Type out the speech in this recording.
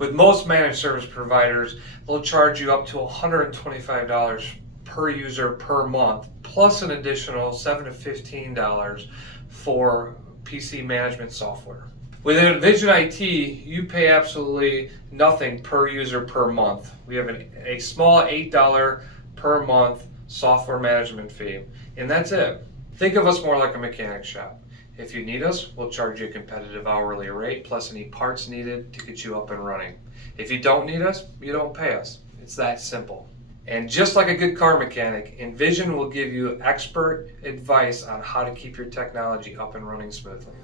With most managed service providers, they'll charge you up to $125 per user per month, plus an additional $7 to $15 for PC management software. With Envizion IT, you pay absolutely nothing per user per month. We have a small $8 per month software management fee, and that's it. Think of us more like a mechanic shop. If you need us, we'll charge you a competitive hourly rate plus any parts needed to get you up and running. If you don't need us, you don't pay us. It's that simple. And just like a good car mechanic, Envizion will give you expert advice on how to keep your technology up and running smoothly.